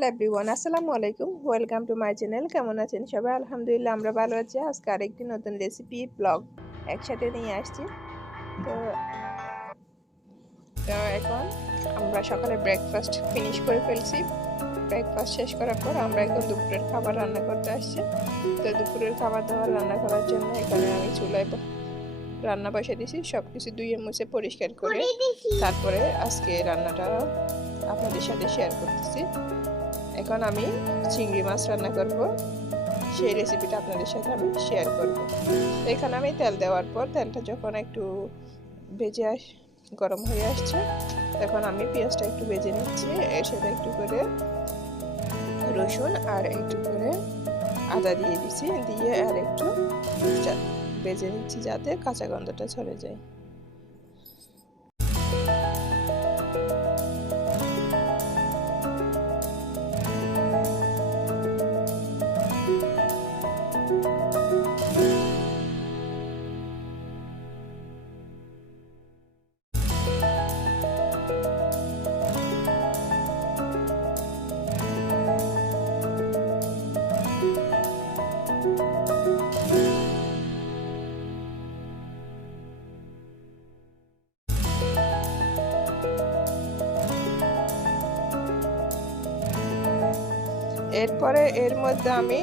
Hello everyone আসসালামু আলাইকুম। Welcome to my channel কেমন আছেন সবাই? আলহামদুলিল্লাহ আমরা ভালো আছি। আজকে আরেকটি নতুন রেসিপি ব্লগ একসাথে নিয়ে আসছি। তো তো এখন আমরা সকালে ব্রেকফাস্ট ফিনিশ করে ফেলছি। ব্রেকফাস্ট শেষ করার পর আমরা এখন দুপুরের খাবার রান্না করতে আসছি। তো দুপুরের খাবার দাবার রান্না করার জন্য এখানে আমি চুলায় রান্না বসে দিয়েছি। সব কিছু ধুয়ে মুছে পরিষ্কার করে তারপরে আজকে রান্নাটা আপনাদের সাথে শেয়ার করতেছি। এখন আমি চিংড়ি মাছ রান্না করব। সেই রেসিপিটা আপনাদের সাথে আমি শেয়ার করব। এখানে আমি তেল দেওয়ার পর তেলটা যখন একটু ভেজে আস, গরম হয়ে আসছে, তখন আমি পেঁয়াজটা একটু ভেজে নিচ্ছি। এর সাথে একটু করে রসুন আর একটু করে আদা দিয়ে দিচ্ছি। দিয়ে আর একটু ভেজে নিচ্ছি যাতে কাঁচা গন্ধটা ছড়ে যায়। এরপরে এর মধ্যে আমি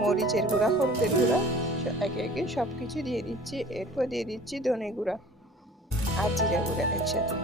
মরিচের গুঁড়া, হলুদের গুঁড়া একে একে সব কিছু দিয়ে দিচ্ছি। এরপর দিয়ে দিচ্ছি ধনে গুঁড়া আর জিরা গুঁড়া একসাথে।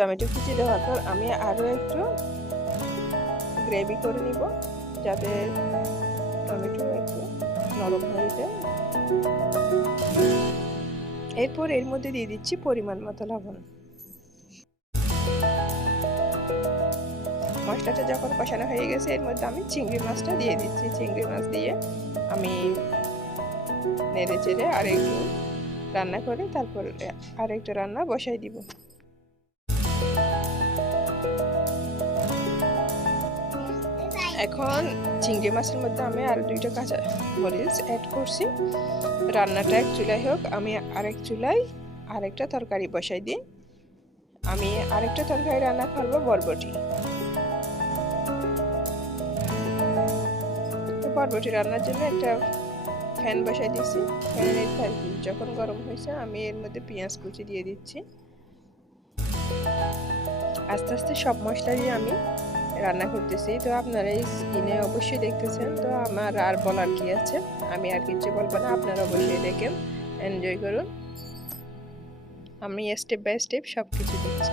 টমেটো কুচি দেওয়ার পর আমি আরও একটু গ্রেভি করে নিব, যাতে টমেটো একটু নরম হয়ে যায়। এরপর এর মধ্যে দিয়ে দিচ্ছি পরিমাণ মতো লবণ। মশলাটা যখন কষানো হয়ে গেছে, এর মধ্যে আমি চিংড়ি মাছটা দিয়ে দিচ্ছি। চিংড়ি মাছ দিয়ে আমি নেড়ে চেড়ে আর একটু রান্না করে তারপর আর একটু রান্না বসাই দিব। এখন চিংড়ি মাছের মধ্যে আমি আর দুইটা কাঁচা মরিচ অ্যাড করছি। রান্নাটা এক চুলায় হোক, আমি আরেক চুলায় আরেকটা তরকারি বসাই দিই। আমি আরেকটা তরকারি রান্না করব বরবটি। বরবটি রান্নার জন্য একটা ফ্যান বসাই দিয়েছি। ফ্যানের যখন গরম হয়েছে, আমি এর মধ্যে পেঁয়াজ কুচি দিয়ে দিচ্ছি। আস্তে আস্তে সব মশলা দিয়ে আমি রান্না করতেছি। তো আপনারা এই স্ক্রিনে অবশ্যই দেখতেছেন, তো আমার আর বলার কি আছে? আমি আর কিছু বলব না, আপনারা অবশ্যই দেখেন এনজয় করুন। আমি স্টেপ বাই স্টেপ সব কিছু দিচ্ছি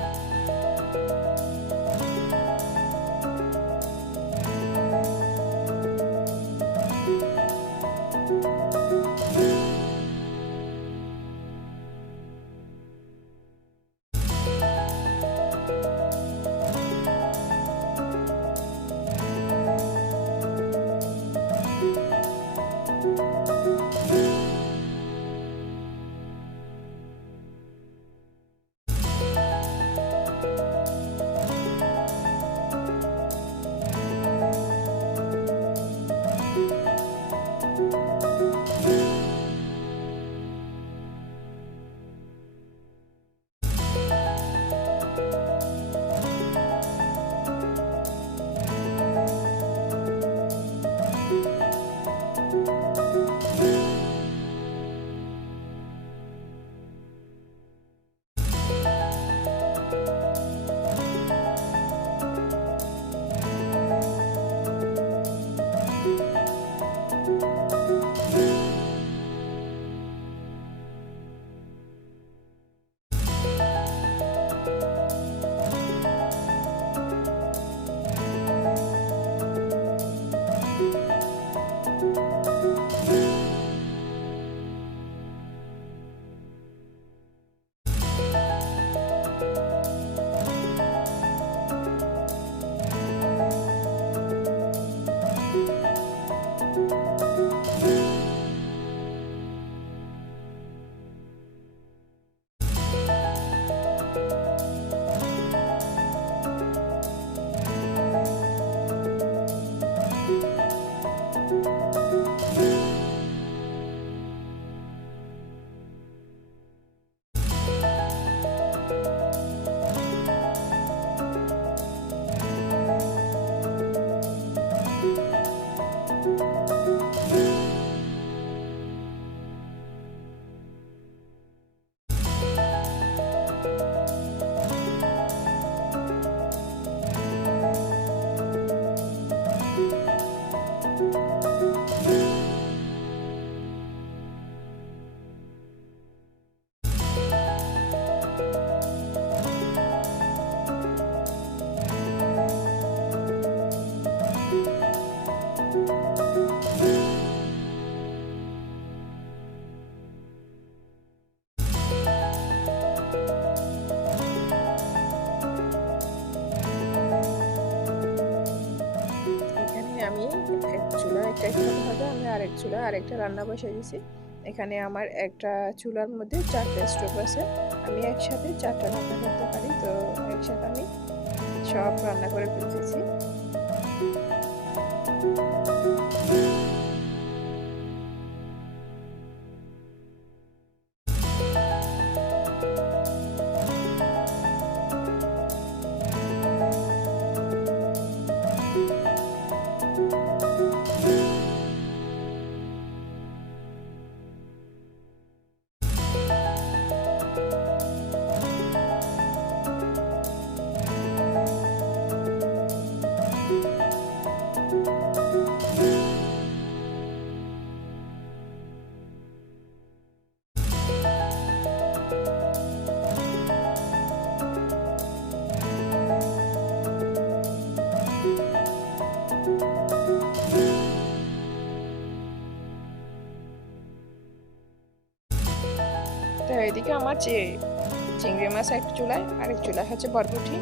আরেক আর একটা রান্না বসে দিয়েছি। এখানে আমার একটা চুলার মধ্যে চারটে স্টোভ আছে। আমি একসাথে চারটা রান্না করতে পারি, তো একসাথে আমি সব রান্না করে ফেলতেছি। এদিকে আমার যে চিংড়ি মাছ এক চুলায়, আরেক চুলায় হচ্ছে বরবটি।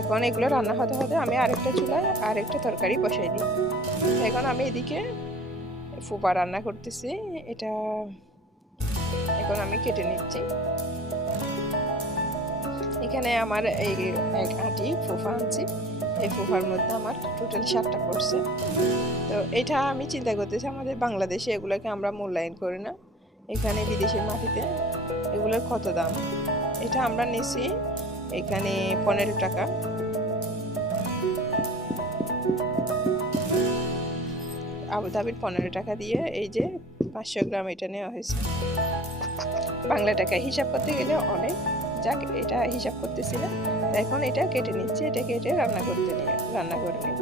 এখন এগুলো রান্না হতে হতে আমি আরেকটা চুলায় আরেকটা তরকারি বসাই দিই। এখন আমি এদিকে ফুপা রান্না করতেছি, এটা এখন আমি কেটে নিচ্ছি। এখানে আমার এই এক আটি ফুফা আনছি, এই ফুফার মধ্যে আমার টোটাল সাতটা পড়ছে। তো এটা আমি চিন্তা করতেছি আমাদের বাংলাদেশে এগুলোকে আমরা মূল্যায়ন করি না। এখানে বিদেশের মাটিতে এগুলোর কত দাম? এটা আমরা নিছি এখানে পনেরো টাকা। আবুধাবির পনেরো টাকা দিয়ে এই যে পাঁচশো গ্রাম এটা নেওয়া হয়েছে। বাংলা টাকা হিসাব করতে গেলে অনেক। যাক, এটা হিসাব করতেছি না। এখন এটা কেটে নিচ্ছি, এটা কেটে রান্না করতে নিয়ে রান্না করে নেব।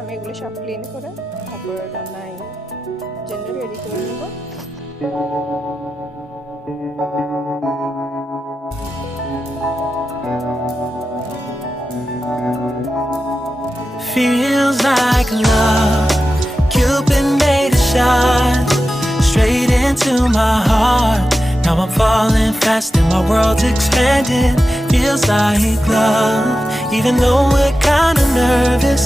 আমি এগুলো সব ক্লিন করে তারপর রান্নায় জন্য রেডি করে নেব Feels like love. Cupid made a shot straight into my heart. Now I'm falling fast and my world's expanding. Feels like love. Even though we're kinda nervous,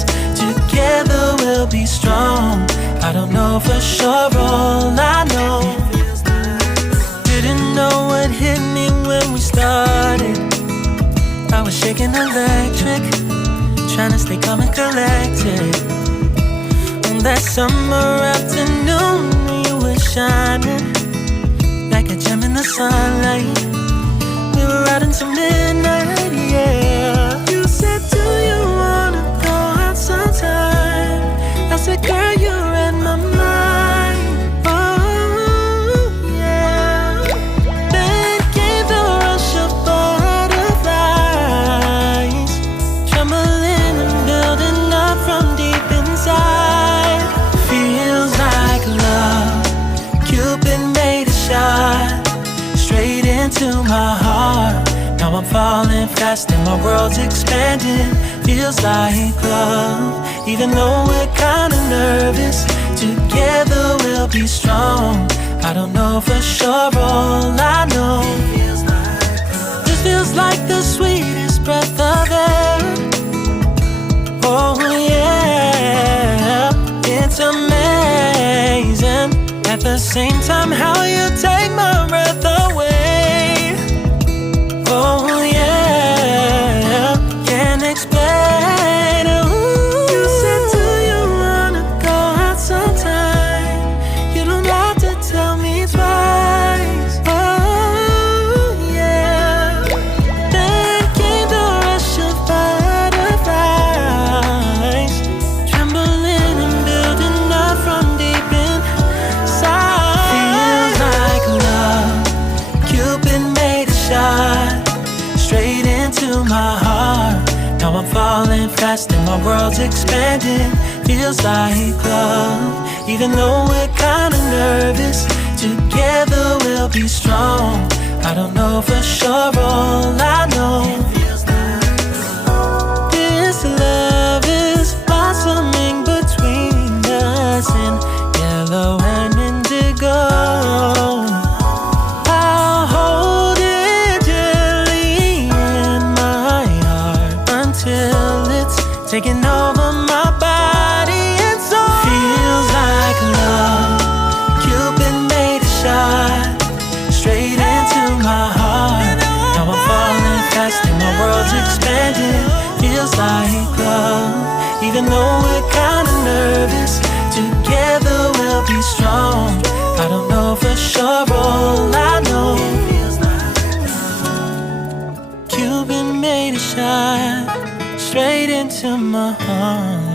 together we'll be strong. I don't know for sure, all I know. Didn't know what hit me when we started. I was shaking electric, trying to stay calm and collected. On that summer afternoon, you were shining like a gem in the sunlight. We were out till midnight, falling fast and my world's expanding. Feels like love, even though we're kinda nervous. Together we'll be strong. I don't know for sure, all I know. Feels like This feels like the sweetest breath of air. Oh yeah, it's amazing. At the same time, how you take my breath away. My world's expanding. Feels like love, even though we're kinda nervous. Together we'll be strong. I don't know for sure, all I know. All I know. Cupid made a shot straight into my heart.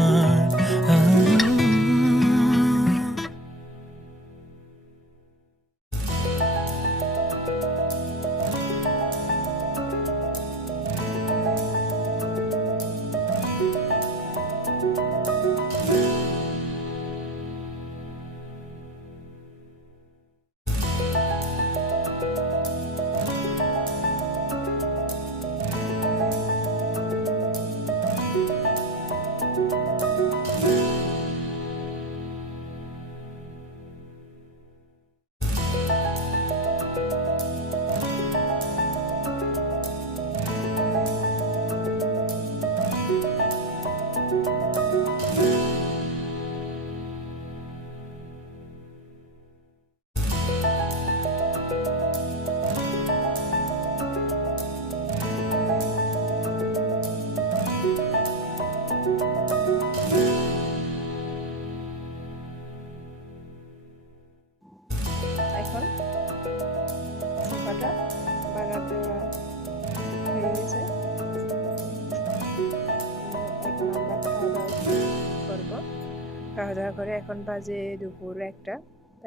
করে এখন বাজে দুপুর একটা।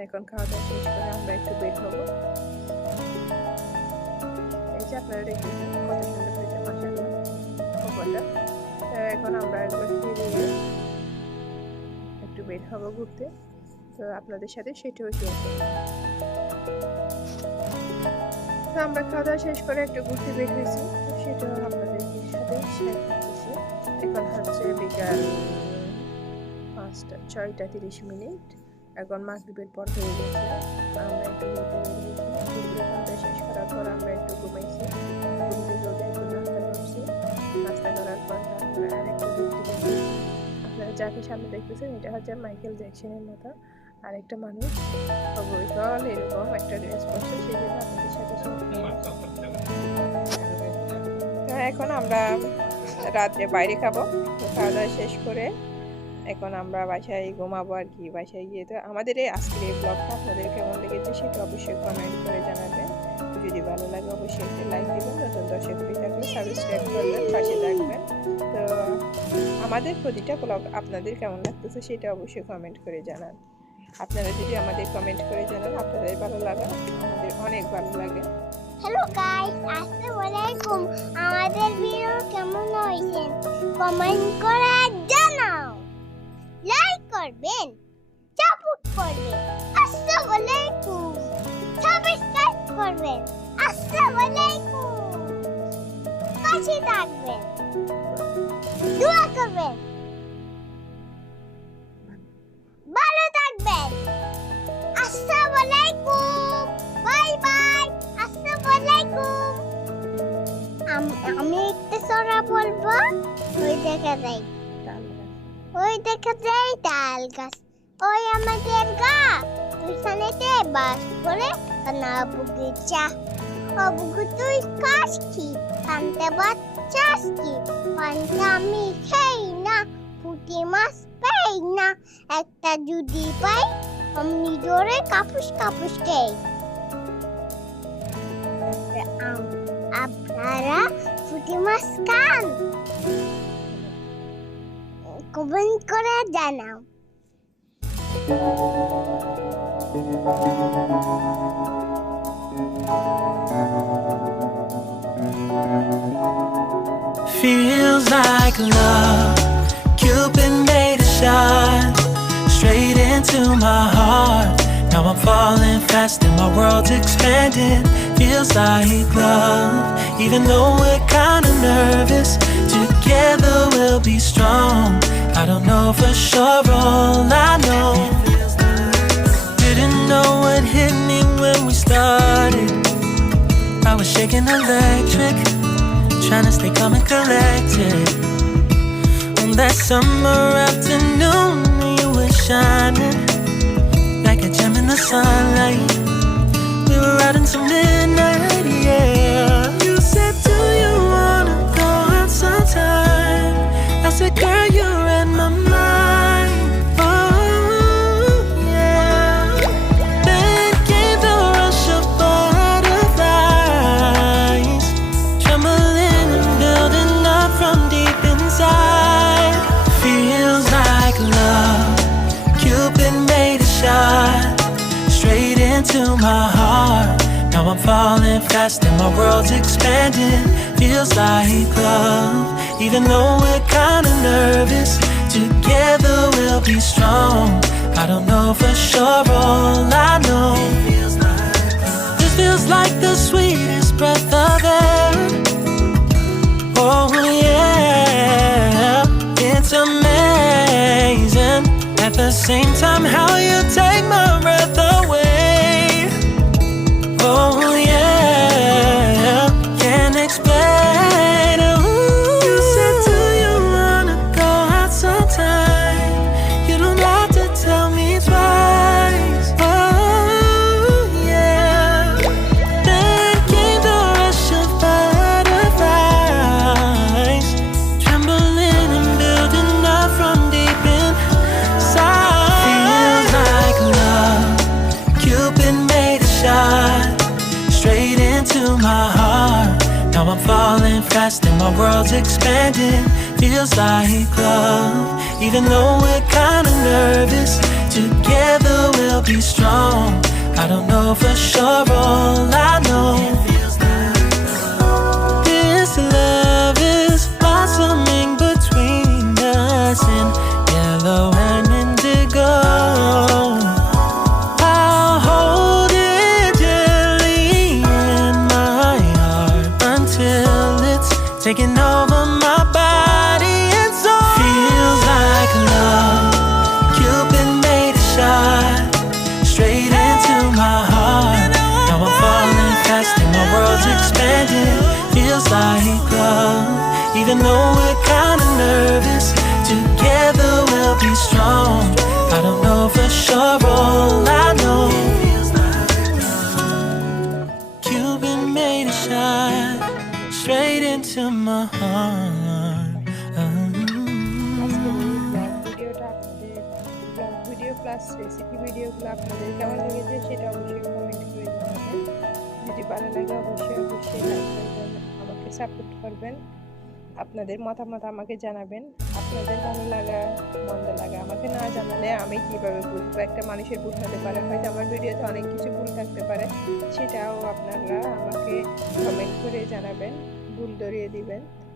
এখন খাওয়া দাওয়া শেষ করে আমরা একটু বের হব। এই যে আপনারা দেখতেছেন কত সুন্দর হয়েছে তো এখন আমরা একবার একটু বের হব ঘুরতে। তো আপনাদের সাথে সেটাও শেয়ার করব। তো আমরা খাওয়া দাওয়া শেষ করে একটু ঘুরতে বের হয়েছি। তো সেটাও আপনাদের সাথে শেয়ার করতেছি। এখন হচ্ছে বিকাল পাঁচটা, ছয়টা তিরিশ মিনিট। এখন মাগরিবের পর হয়ে গেছে। আমরা একটু শেষ করার পর আমরা একটু ঘুমাইছি। একটু পর আর একটু আপনারা যাকে সামনে দেখতেছেন, এটা হচ্ছে মাইকেল জ্যাকসনের মতো আরেকটা মানুষ। অবৈধল এরকম একটা ড্রেস পরছে সেই জন্য আপনাদের সাথে এখন আমরা রাত্রে বাইরে খাব। খাওয়া দাওয়া শেষ করে এখন আমরা বাসায় ঘুমাবো আর কি, বাসায় গিয়ে তো আমাদের এই আজকের এই ব্লগটা আপনাদের কেমন লেগেছে সেটা অবশ্যই কমেন্ট করে জানাবেন। যদি ভালো লাগে অবশ্যই একটা লাইক দিবেন, নতুন দর্শক থাকলে সাবস্ক্রাইব করবেন, পাশে থাকবেন। তো আমাদের প্রতিটা ব্লগ আপনাদের কেমন লাগতেছে সেটা অবশ্যই কমেন্ট করে জানান। আপনারা যদি আমাদের কমেন্ট করে জানান, আপনাদের ভালো লাগে, আমাদের অনেক ভালো লাগে। হ্যালো গাইস আসসালামু আলাইকুম। আমাদের ভিডিও কেমন হয়েছে? কমেন্ট করে করবেন। সাপোর্ট করবেন আসসালামু আলাইকুম সাবস্ক্রাইব করবেন। আসসালামু আলাইকুম পাশে থাকবেন। দোয়া করবেন। বুগু তুই কাজ কি? পান্তা বাচ্চাস কি? পান্তা আমি খাই না, পুঁটি মাছ পাই না। একটা যদি পাই, অমনি জোরে কাপুস কাপুস খাই। আপনারা পুঁটি মাছ খান? কমেন্ট করে জানাও। Feels like love. Cupid made a shot straight into my heart. Now I'm falling fast and my world's expanding. Feels like love. Even though we're kinda nervous, together we'll be strong. I don't know for sure, all I Shaking electric trying to stay calm and collected. On that summer afternoon, you were shining like a gem in the sunlight. We were out until midnight, into my heart. Now I'm falling fast and my world's expanding. Feels like love. Even though we're kinda nervous, together we'll be strong. I don't know for sure, all I know. This feels like the sweetest breath of air. Oh yeah, it's amazing. At the same time, how you take my breath world's expanding. Feels like love. Even though we're kinda nervous, together we'll be strong. I don't know for sure, all I know. আজকের ভিডিওটা আপনাদের blog video plus recipe ভিডিওগুলো আপনাদের কেমন লেগেছে সেটা অবশ্যই comment করে জানাবেন। যদি যদি ভালো লাগে অবশ্যই অবশ্যই লাইক করবেন আমাকে সাপোর্ট করবেন। আপনাদের মতামত আমাকে জানাবেন। আপনাদের ভালো লাগা মন্দ লাগা আমাকে না জানালে আমি কীভাবে বুঝব একটা মানুষের ভুল হতে পারে। হয়তো আমার ভিডিওতে অনেক কিছু ভুল থাকতে পারে সেটাও আপনারা আমাকে কমেন্ট করে জানাবেন। ভুল ধরিয়ে দিবেন।